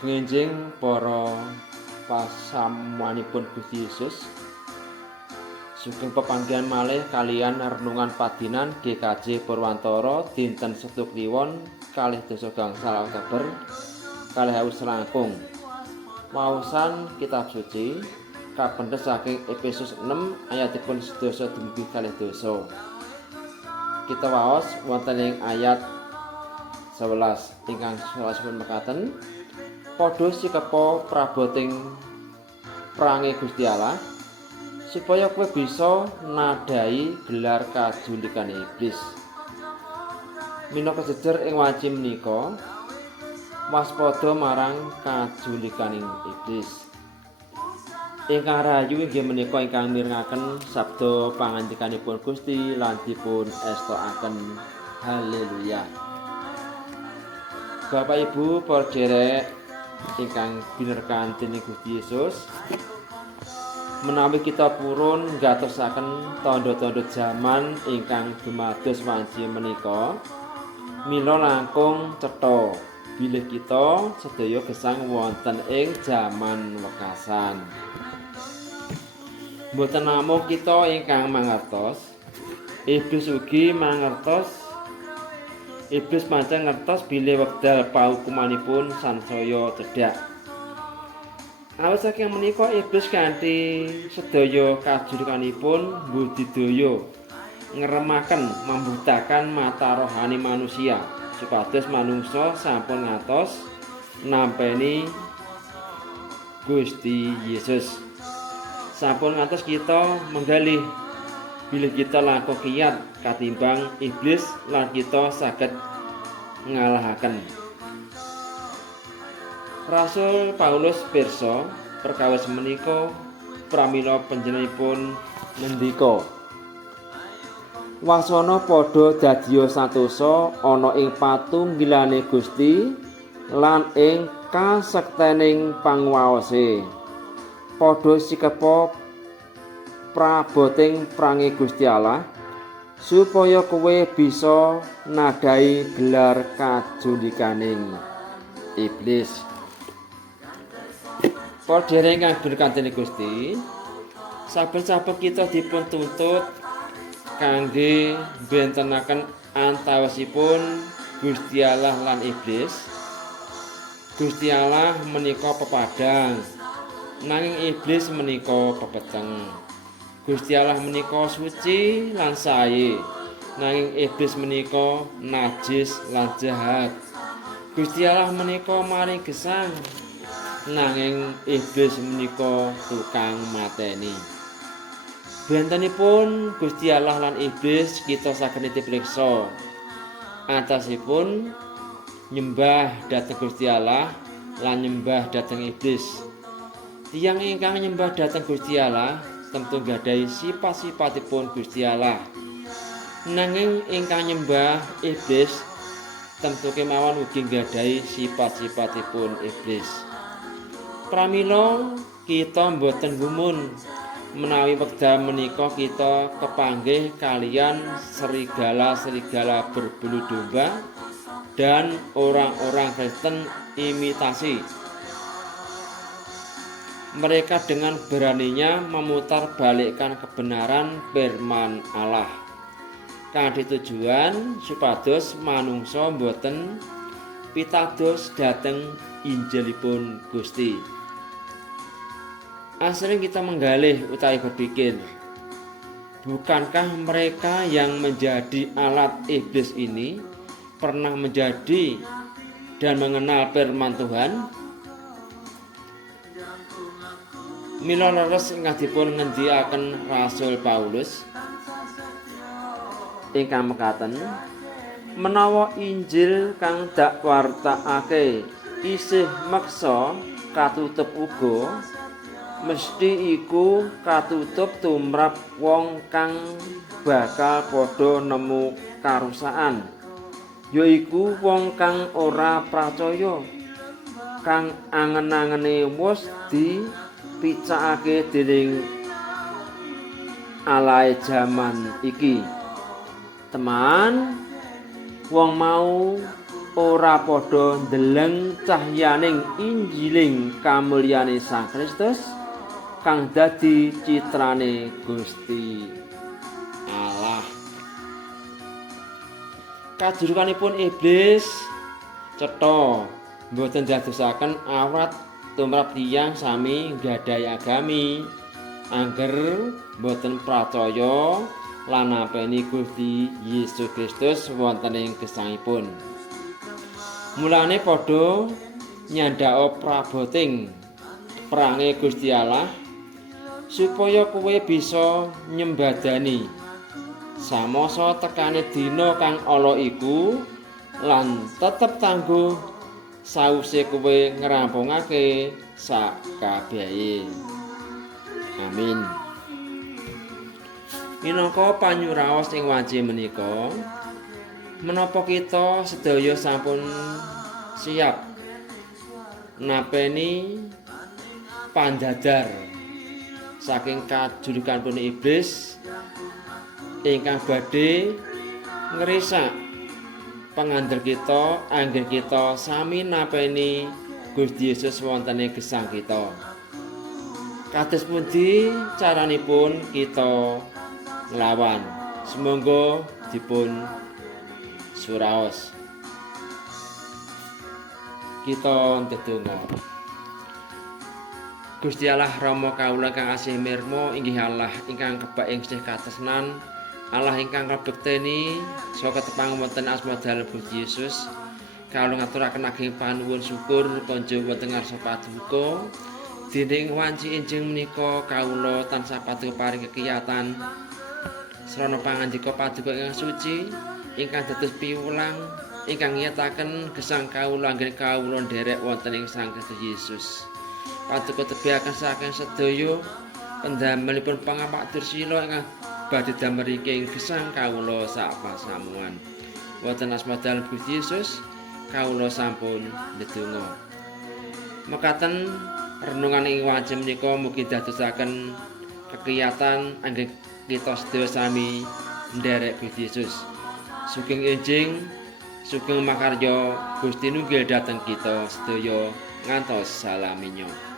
Nginjing para pasamuanipun Gusti Yesus. Sugeng pepanggihan malih kalian renungan padinan GKJ Purwantara dinten Setu Kliwon 2 gangsal Oktober 2019. Maosan kitab suci kapendhes saking Efesus 6 ayatipun 11 dumugi 12. Kita waos wonten ing ayat 11 ingkang salasipun mekaten, padha sikepa praboting prange Gusti Allah supaya kowe bisa nadai gelar kajulikane iblis. Minangka jejer ing wanci menika waspada marang kajulikaning iblis. Ingkang rahayu inggih menika ingkang mirengaken sabda pangandikanipun Gusti lan dipun estokaken. Haleluya. Bapak Ibu para derek ingkang binerkahan dening Gusti Yesus, menawi kita purun ngatosaken tanda-tanda jaman ingkang dumados wanci menika, mila langkung cetha bilih kita sedaya gesang wonten ing jaman wekasan. Mboten namung kita ingkang mangertos, iblis ugi mangertos. Iblis pancen ngertos bilih wekdal paukumanipun sansaya cedhak. Awit saking menika iblis kanthi sedaya kajulikanipun budidaya ngremaken membutaken mata rohani manusia supados manungsa sampun ngantos nampeni Gusti Yesus. Sampun ngantos kita menggalih bilih kita langkung kiyat katimbang iblis lan kita saged ngalahaken. Rasul Paulus pirsa perkawis menika pramila panjenenganipun ngendika, wasana padha dadiya santosa ana ing patunggilane Gusti lan ing kasektening panguwase. Padha sikepa praboting prange Gusti Allah supaya kowe bisa nadai gelar kajulikaning iblis. Para derek ingkang dirkanteni Gusti, saben-saben kita dipun tuntut kangge bentenaken antawisipun Gusti Allah lan iblis. Gusti Allah menika pepadang, nanging iblis menika pepeteng. Gusti Allah menika suci lan sae, nanging iblis menika najis lan jahat. Gusti Allah menika maring gesang, nanging iblis menika tukang mateni. Bentenipun Gusti Allah lan iblis kita saged dipriksa. Antasipun nyembah dhateng Gusti Allah lan nyembah dhateng iblis. Tiyang ingkang nyembah dhateng Gusti Allah tentu gadahi sifat-sifatipun Gusti Allah. Nanging ingkang nyembah iblis tentu kemawon ugi gadahi sifat-sifatipun iblis. Pramila kita boten gumun menawi wekdal menika kita kepanggih kalian serigala-serigala berbulu domba dan orang-orang Kristen imitasi. Mereka dengan beraninya memutar balikkan kebenaran firman Allah kanthi tujuan supados manungsa boten pitados dhateng Injilipun Gusti. Asring kita menggalih utawi berpikir, bukankah mereka yang menjadi alat iblis ini pernah menjadi dan mengenal firman Tuhan? Mila leres ingkang dipun ngendikaken Rasul Paulus ingkang mekaten, menawa Injil kang dak wartakake isih meksa katutup uga, mesti iku katutup tumrap wong kang bakal padha nemu karusaan, yaiku wong kang ora pracaya, kang angen-angene wis dipicakake dening alahe jaman iki. Teman, wong mau ora padha ndeleng cahyaning Injiling kamulyane Sang Kristus kang dadi citrane Gusti Allah. Kajurukanipun iblis cetha boten dadosaken awrat tumrap tiyang sami nggadhahi agami angger boten pracaya lan napeni Gusti Yesus Kristus wonten ing gesangipun. Mulane padha nyandhaka praboting perange Gusti Allah supaya kowe bisa nyembadani samasa tekane dina kang ala iku lan tetep tangguh sawise kowe ngrampungake sakabehe. Amin. Minangka panyuraos ing wanci menika, menapa kita sedaya sampun siap napeni pandadar saking kajulukanipun iblis ingkang badhe ngrisak pangandel kita anggen kita sami napeni Gusti Yesus wonten ing gesang kita. Kados pundi caranipun kita nglawan? Semoga dipun suraos. Kita ndedonga. Gusti Allah Rama kawula kang asih mirma, inggih Allah ingkang kebak ing sih katresnan, Allah ingkang kabekteni saka tepang wonten asma dalem Gusti Yesus. Kawula ngaturaken ageng panuwun syukur konjo wonten ngarsa paduka. Dening wanci enjing menika kawula tansah paduka paring kekiyatan sarana pangandika paduka ingkang suci ingkang dados piwulang ingkang nyataken gesang kawula anggen kawula nderek wonten ing Sang Kristus Yesus. Paduka tebihaken saking sedaya pendamelipun pangapak dursila ingkang badhe damel ing gesang kawula sak pasamuan. Wonten asma dalem Gusti Yesus kawula sampun ndedonga. Mekaten renungan ing wanci menika mugi dadosaken kekiyatan anggen kita sedaya sami nderek Gusti Yesus. Sugeng enjing, sugeng makarya Gusti nunggil dhateng kita sedaya ngantos salaminyo.